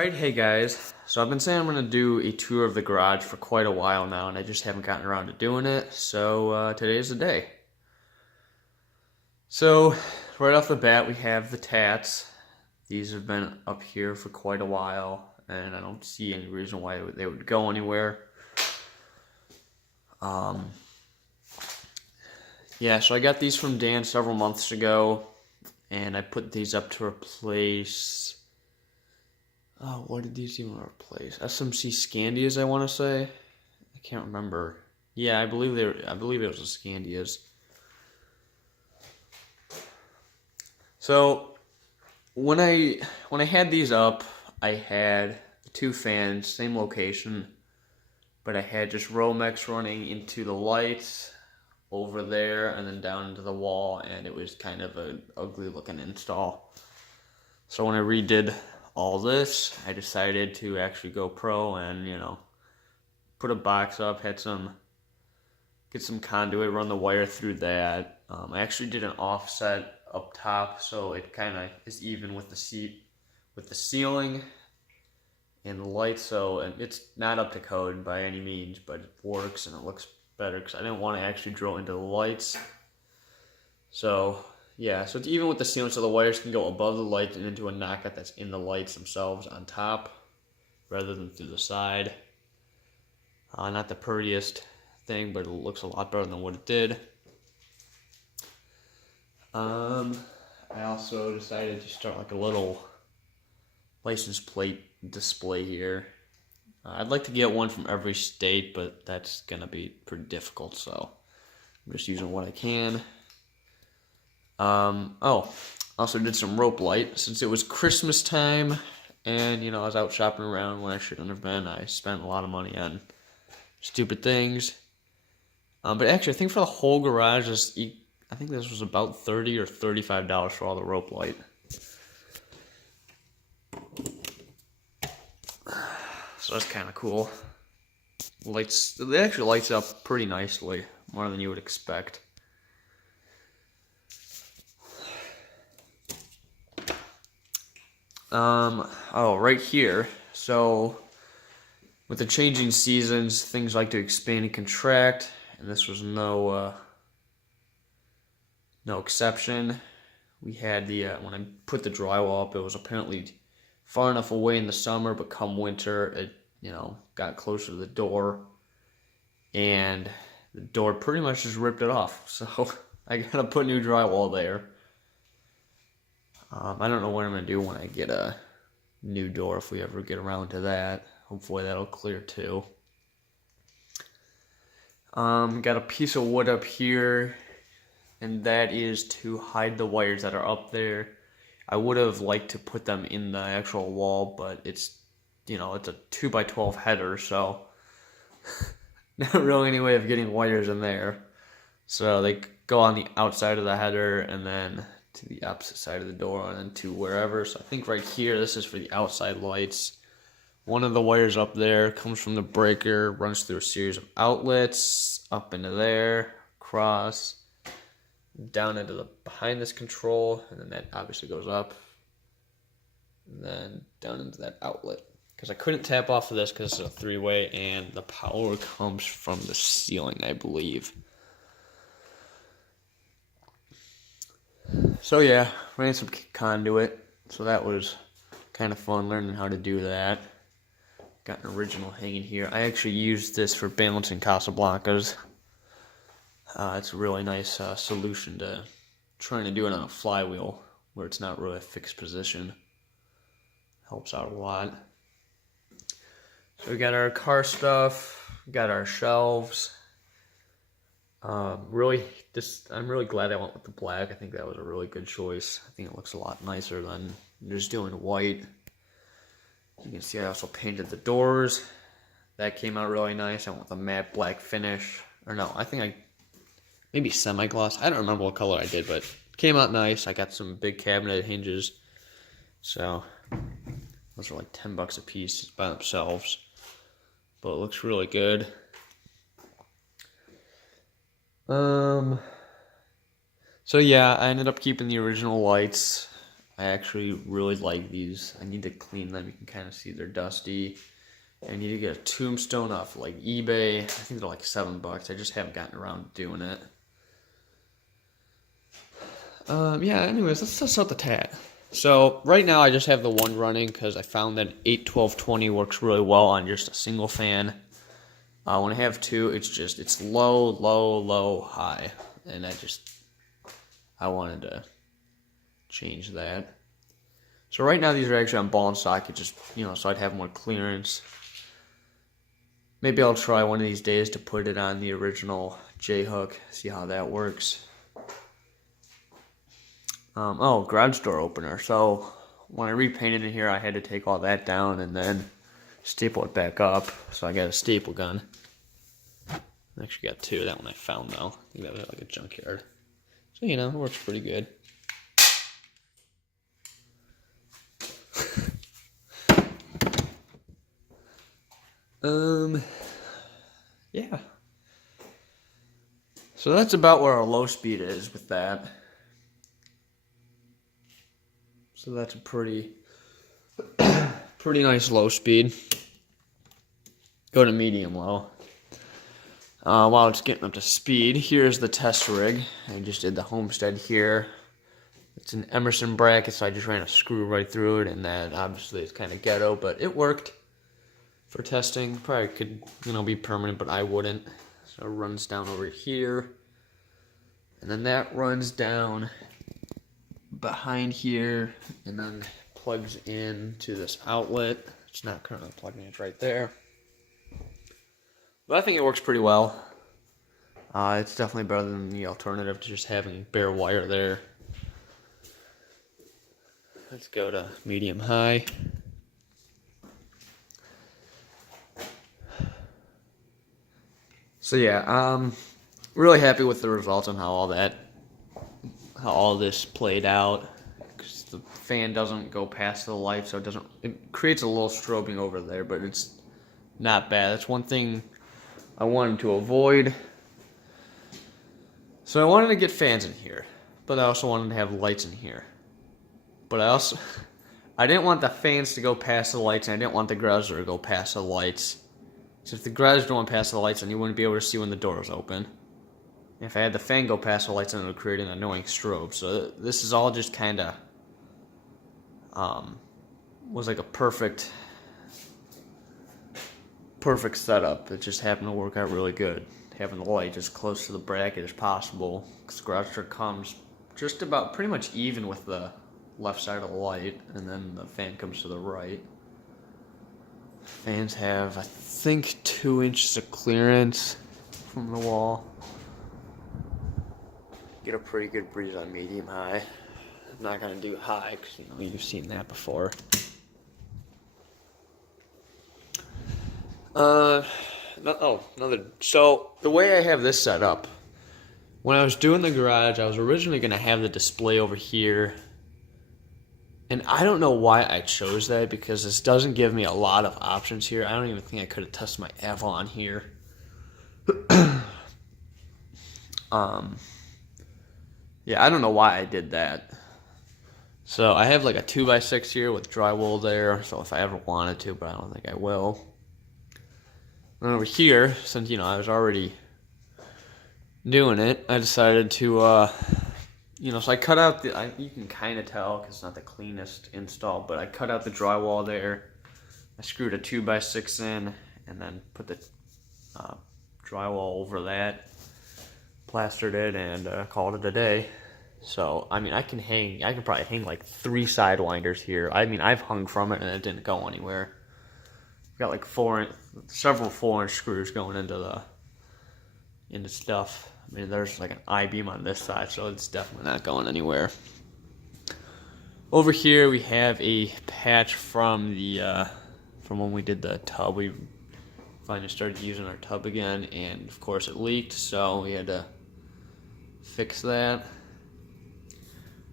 Alright, hey guys. So I've been saying I'm going to do a tour of the garage for quite a while now, and I just haven't gotten around to doing it, so today's the day. So, right off the bat, we have the tats. These have been up here for quite a while, and I don't see any reason why they would go anywhere. Yeah, so I got these from Dan several months ago, and I put these up to replace... Oh, what did these even replace? SMC Scandias, I want to say. I can't remember. Yeah, I believe it was the Scandias. So when I had these up, I had the two fans, same location, but I had just Romex running into the lights over there and then down into the wall, and it was kind of an ugly looking install. So when I redid all this, I decided to actually go pro and, put a box up, get some conduit, run the wire through that. I actually did an offset up top, so it kind of is even with the ceiling and the lights. So it's not up to code by any means, but it works and it looks better because I didn't want to actually drill into the lights. So yeah, so it's even with the ceiling, so the wires can go above the lights and into a knockout that's in the lights themselves on top, rather than through the side. Not the prettiest thing, but it looks a lot better than what it did. I also decided to start like a little license plate display here. I'd like to get one from every state, but that's gonna be pretty difficult, so I'm just using what I can. Also did some rope light since it was Christmas time, and I was out shopping around when I shouldn't have been. I spent a lot of money on stupid things. But actually, I think for the whole garage, I think this was about $30 or $35 for all the rope light. So that's kind of cool. It actually lights up pretty nicely, more than you would expect. Right here. So, with the changing seasons, things like to expand and contract, and this was no exception. We had when I put the drywall up, it was apparently far enough away in the summer, but come winter, it got closer to the door, and the door pretty much just ripped it off. So I gotta put new drywall there. I don't know what I'm gonna do when I get a new door, if we ever get around to that. Hopefully that'll clear too. Got a piece of wood up here, and that is to hide the wires that are up there. I would have liked to put them in the actual wall, but it's a 2x12 header, so not really any way of getting wires in there. So they go on the outside of the header and then to the opposite side of the door and then to wherever. So I think right here, this is for the outside lights. One of the wires up there comes from the breaker, runs through a series of outlets, up into there, across, down into the behind this control, and then that obviously goes up, and then down into that outlet. Because I couldn't tap off of this because it's a three-way, and the power comes from the ceiling, I believe. So yeah, ran some conduit, so that was kind of fun learning how to do that. Got an original hanging here. I actually used this for balancing Casablancas. It's a really nice solution to trying to do it on a flywheel where it's not really a fixed position. Helps out a lot. So we got our car stuff, got our shelves. I'm really glad I went with the black. I think that was a really good choice. I think it looks a lot nicer than just doing white. You can see I also painted the doors. That came out really nice. I went with a matte black finish. Or no, I think maybe semi-gloss. I don't remember what color I did, but it came out nice. I got some big cabinet hinges. So those are like $10 a piece by themselves. But it looks really good. So yeah, I ended up keeping the original lights. I actually really like these. I need to clean them. You can kind of see they're dusty. I need to get a tombstone off like eBay. I think they're like $7. I just haven't gotten around to doing it. Yeah, anyways, let's test out the tat. So right now I just have the one running because I found that 8-12-20 works really well on just a single fan. When I have two, it's low, low, low, high. And I wanted to change that. So right now these are actually on ball and socket, just, so I'd have more clearance. Maybe I'll try one of these days to put it on the original J-hook, see how that works. Garage door opener. So when I repainted in here, I had to take all that down and then staple it back up. So I got a staple gun. I actually got two. That one I found though. I think that was at like a junkyard. So it works pretty good. Yeah. So that's about where our low speed is with that. So that's a pretty nice low speed. Go to medium low. While it's getting up to speed, here's the test rig. I just did the Homestead here. It's an Emerson bracket, so I just ran a screw right through it, and that obviously is kind of ghetto, but it worked for testing. Probably could, be permanent, but I wouldn't. So it runs down over here, and then that runs down behind here, and then plugs in to this outlet. It's not currently plugged in, it's right there. But I think it works pretty well. It's definitely better than the alternative to just having bare wire there. Let's go to medium high. So yeah, really happy with the results and how all this played out. Because the fan doesn't go past the light, so it creates a little strobing over there, but it's not bad. That's one thing I wanted to avoid. So I wanted to get fans in here, but I also wanted to have lights in here. But I didn't want the fans to go past the lights, and I didn't want the garage door to go past the lights. So if the garage door went past the lights, then you wouldn't be able to see when the door was open. If I had the fan go past the lights, then it would create an annoying strobe. So this is all just kind of was like a perfect setup. It just happened to work out really good. Having the light as close to the bracket as possible, because the garage door comes just about pretty much even with the left side of the light, and then the fan comes to the right. Fans have, I think, 2 inches of clearance from the wall. Get a pretty good breeze on medium high. I'm not gonna do high because you've seen that before. So the way I have this set up, when I was doing the garage, I was originally gonna have the display over here. And I don't know why I chose that, because this doesn't give me a lot of options here. I don't even think I could have tested my Avalon here. Yeah, I don't know why I did that. So I have like a 2x6 here with drywall there, so if I ever wanted to, but I don't think I will. And over here, since I was already doing it, I decided to so I cut out you can kind of tell because it's not the cleanest install, but I cut out the drywall there. I screwed a 2x6 in and then put the drywall over that, plastered it, and called it a day. So, I can probably hang like 3 sidewinders here. I've hung from it and it didn't go anywhere. I've got like several 4-inch screws going into stuff. There's like an I-beam on this side, so it's definitely not going anywhere. Over here we have a patch from when we did the tub. We finally started using our tub again, and of course it leaked, so we had to fix that.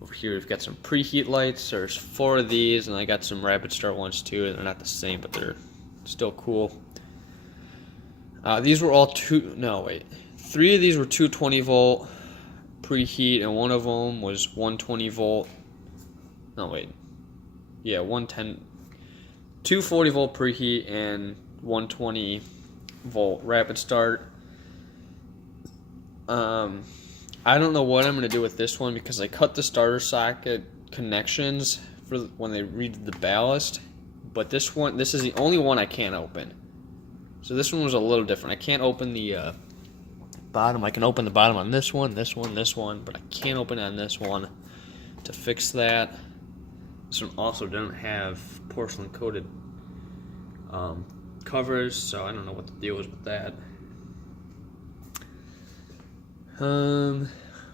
Over here we've got some preheat lights. There's 4 of these, and I got some rapid start ones too. They're not the same, but they're still cool. These were all 3 of these were 220 volt preheat, and one of them was 120 volt No, wait. Yeah, 110. 240 volt preheat and 120 volt rapid start. I don't know what I'm going to do with this one because I cut the starter socket connections for when they redid the ballast. But this is the only one I can't open. So this one was a little different. I can't open the bottom. I can open the bottom on this one, but I can't open it on this one. To fix that, this one also doesn't have porcelain coated covers, so I don't know what the deal is with that.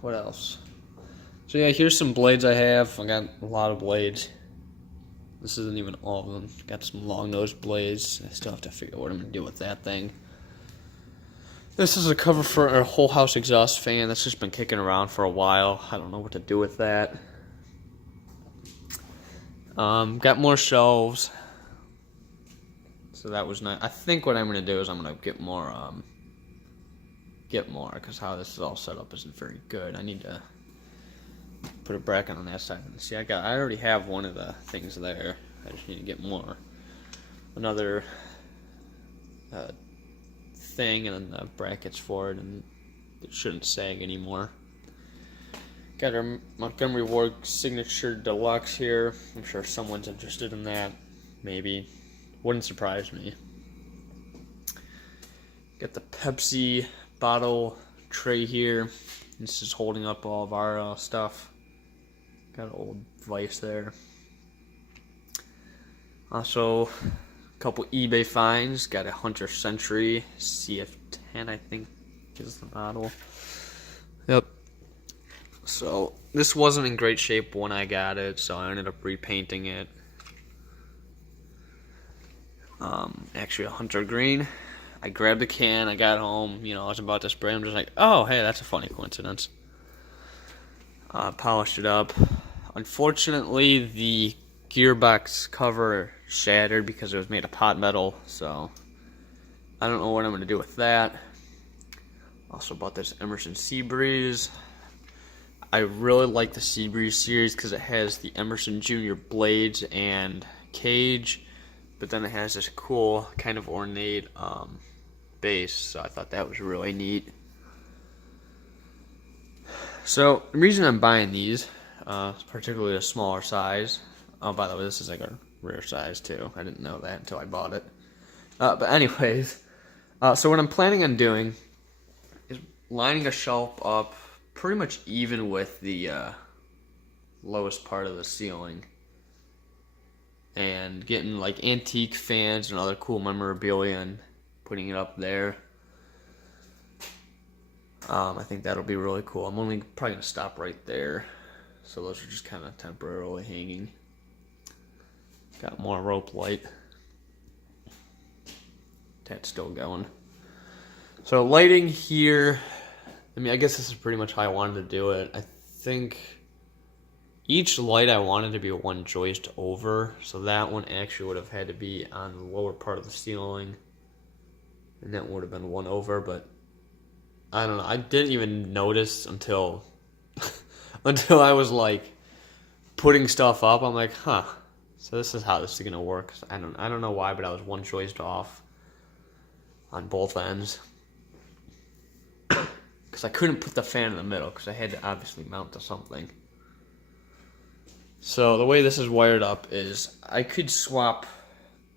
What else? So yeah, here's some blades I have. I got a lot of blades. This isn't even all of them. Got some long nose blades. I still have to figure out what I'm gonna do with that thing. This is a cover for a whole house exhaust fan that's just been kicking around for a while. I don't know what to do with that. Got more shelves. So that was nice. I think what I'm gonna do is I'm gonna get more because how this is all set up isn't very good. I need to put a bracket on that side. See, I already have one of the things there. I just need to get more. Another thing, and then the brackets for it, and it shouldn't sag anymore. Got our Montgomery Ward Signature Deluxe here. I'm sure someone's interested in that. Maybe. Wouldn't surprise me. Got the Pepsi bottle tray here. This is holding up all of our stuff. Got an old vise there. Also, a couple eBay finds. Got a Hunter Century CF10, I think is the model. Yep. So, this wasn't in great shape when I got it, so I ended up repainting it. Actually a Hunter Green. I grabbed the can, I got home, I was about to spray. I'm just like, oh, hey, that's a funny coincidence. Polished it up. Unfortunately, the gearbox cover shattered because it was made of pot metal, so I don't know what I'm going to do with that. Also bought this Emerson Seabreeze. I really like the Seabreeze series because it has the Emerson Junior blades and cage, but then it has this cool kind of ornate base, so I thought that was really neat. So the reason I'm buying these, particularly a smaller size. Oh, by the way, this is like a rare size too. I didn't know that until I bought it. But anyways, so what I'm planning on doing is lining a shelf up pretty much even with the lowest part of the ceiling, and getting like antique fans and other cool memorabilia and putting it up there. I think that'll be really cool. I'm only probably going to stop right there. So those are just kind of temporarily hanging. Got more rope light. That's still going. So lighting here, I guess this is pretty much how I wanted to do it. I think each light I wanted to be one joist over. So that one actually would have had to be on the lower part of the ceiling. And that would have been one over, but I don't know. I didn't even notice until until I was like putting stuff up. I'm like, huh. So this is how this is gonna work. I don't know why, but I was one joist off on both ends because I couldn't put the fan in the middle because I had to obviously mount to something. So the way this is wired up is I could swap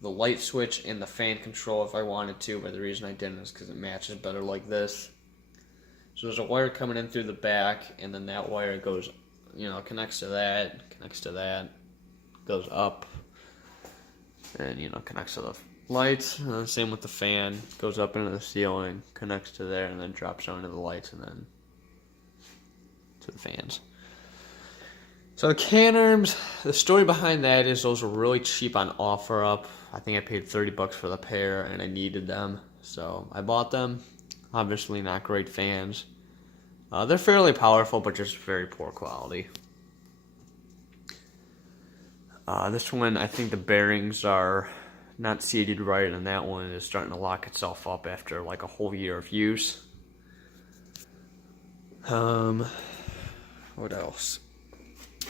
the light switch and the fan control if I wanted to, but the reason I didn't is because it matches better like this. So there's a wire coming in through the back, and then that wire goes, connects to that, goes up, and, connects to the lights. And then same with the fan, goes up into the ceiling, connects to there, and then drops down into the lights, and then to the fans. So the can arms, the story behind that is those were really cheap on OfferUp. I think I paid $30 for the pair, and I needed them, so I bought them. Obviously not great fans. They're fairly powerful, but just very poor quality. This one, I think the bearings are not seated right, and that one is starting to lock itself up after like a whole year of use. What else?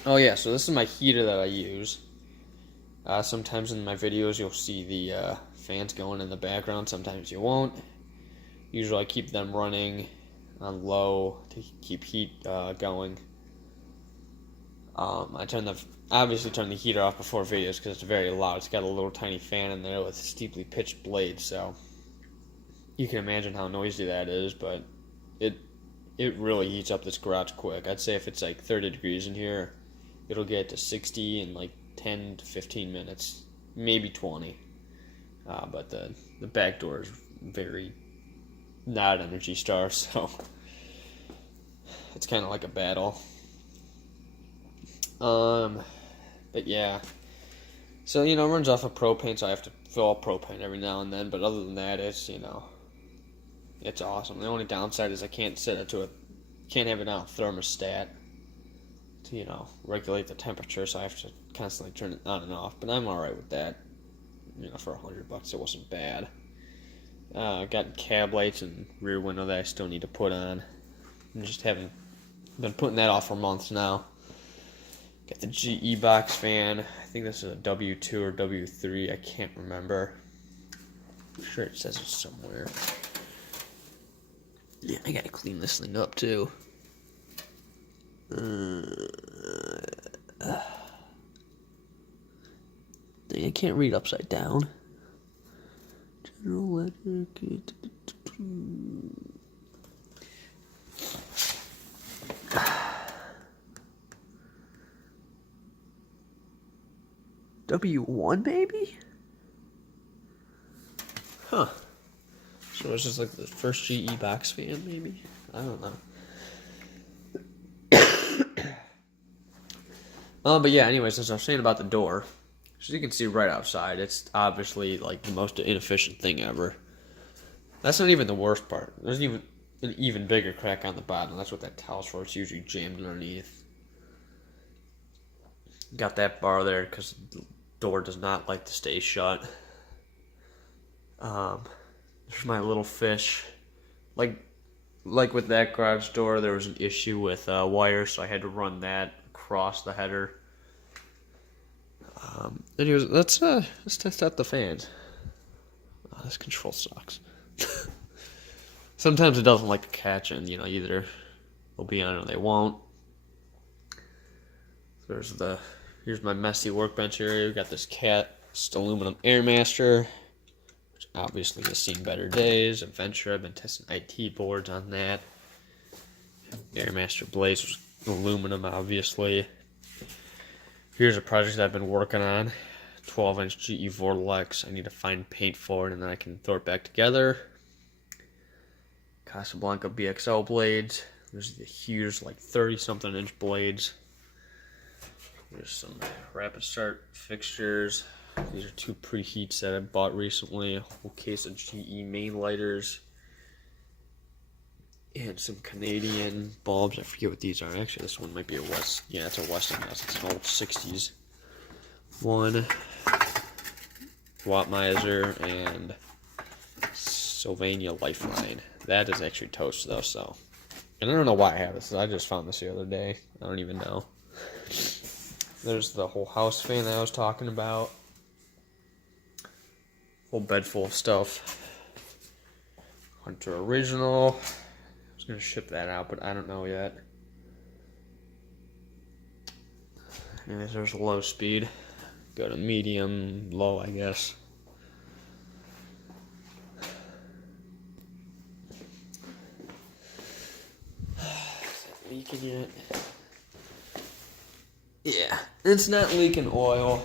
Oh yeah, so this is my heater that I use. Sometimes in my videos you'll see the fans going in the background, sometimes you won't. Usually I keep them running on low to keep heat going. I obviously turn the heater off before videos because it's very loud. It's got a little tiny fan in there with steeply pitched blades, so you can imagine how noisy that is, but it really heats up this garage quick. I'd say if it's like 30 degrees in here, it'll get to 60 in like 10 to 15 minutes, maybe 20. But the back door is very not Energy Star, so it's kind of like a battle. But yeah. So, it runs off of propane, so I have to fill up propane every now and then. But other than that, it's it's awesome. The only downside is I can't can't have it on a thermostat to, regulate the temperature, so I have to constantly turn it on and off. But I'm alright with that. For $100, it wasn't bad. Got cab lights and rear window that I still need to put on. I just haven't been putting that off for months now. Got the GE box fan. I think this is a W2 or W3. I can't remember. I'm sure it says it somewhere. Yeah, I gotta clean this thing up too. I can't read upside down. General Electric. W1 maybe? Huh. So it's just like the first GE box fan maybe? I don't know. But yeah, anyways, as I was saying about the door, as you can see right outside, it's obviously like the most inefficient thing ever. That's not even the worst part. There's even an even bigger crack on the bottom. That's what that tells for. It's usually jammed underneath. Got that bar there because the door does not like to stay shut. There's my little fish. Like with that garage door, there was an issue with wire, so I had to run that across the header. Anyways, let's test out the fans. Oh, this control sucks. Sometimes it doesn't like to catch, and either they'll be on or they won't. Here's my messy workbench area. We got this cast aluminum Airmaster, which obviously has seen better days. Adventure, I've been testing IT boards on that. Airmaster blades was aluminum, obviously. Here's a project I've been working on. 12-inch GE Vortex. I need to find paint for it, and then I can throw it back together. Casablanca BXL blades. There's the huge, like 30-something inch blades. There's some rapid start fixtures. These are 2 preheats that I bought recently. A whole case of GE main lighters. And some Canadian bulbs. I forget what these are. Actually, this one might be a West. Yeah, it's a Westinghouse. It's an old 60s one. Wattmeister and Sylvania Lifeline. That is actually toast though, so. And I don't know why I have this. I just found this the other day. I don't even know. There's the whole house fan that I was talking about. Whole bed full of stuff. Hunter Original. I was going to ship that out, but I don't know yet. Anyways, there's low speed. Go to medium, low, I guess. Is it leaking yet? Yeah, it's not leaking oil.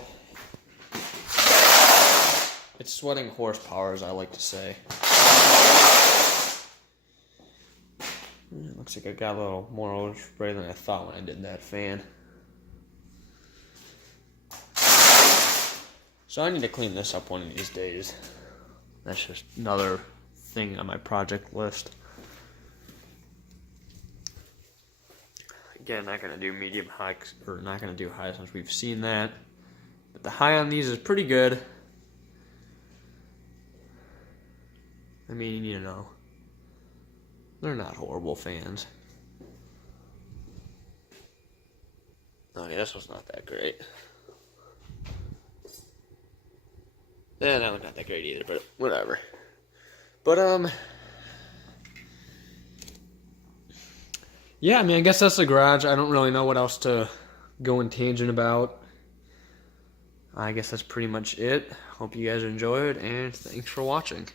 It's sweating horsepower, as I like to say. It looks like I got a little more overspray than I thought when I did that fan. So I need to clean this up one of these days. That's just another thing on my project list. Again, not going to do medium high, or not going to do high since we've seen that. But the high on these is pretty good. I mean, they're not horrible fans. Oh Okay, this one's not that great. Yeah, that one's not that great either, but whatever. But, yeah, I mean, I guess that's the garage. I don't really know what else to go in tangent about. I guess that's pretty much it. Hope you guys enjoyed, and thanks for watching.